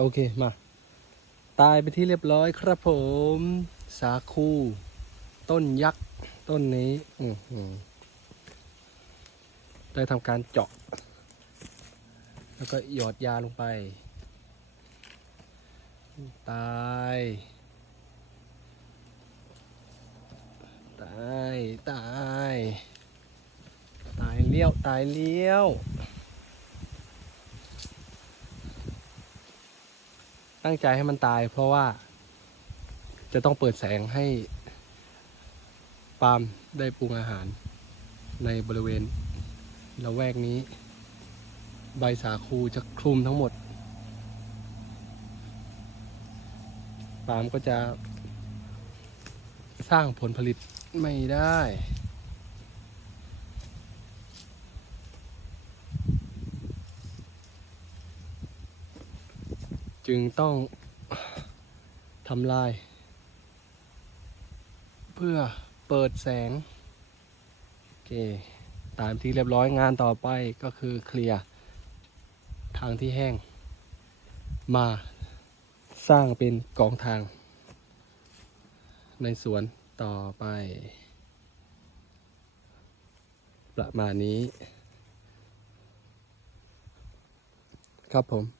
โอเคมา ตายไปที่เรียบร้อยครับผม สาคู ต้นยักษ์ ต้นนี้อืได้ทำการเจาะ แล้วก็หยอดยาลงไป ตาย ตาย ตาย ตายเลี้ยว ตายเลี้ยว ตั้งใจให้มันตาย เพราะว่า จะต้องเปิดแสงให้ปาล์มได้ปรุงอาหาร ในบริเวณละแวกนี้ ใบสาคูจะคลุมทั้งหมด ปาล์มก็จะสร้างผลผลิตไม่ได้ จึงต้องทำลาย เพื่อเปิดแสง โอเค ตามที่เรียบร้อยงานต่อไปก็คือเคลียร์ทางที่แห้ง มาสร้างเป็นกองทาง ในสวนต่อไป ประมาณนี้ ครับผม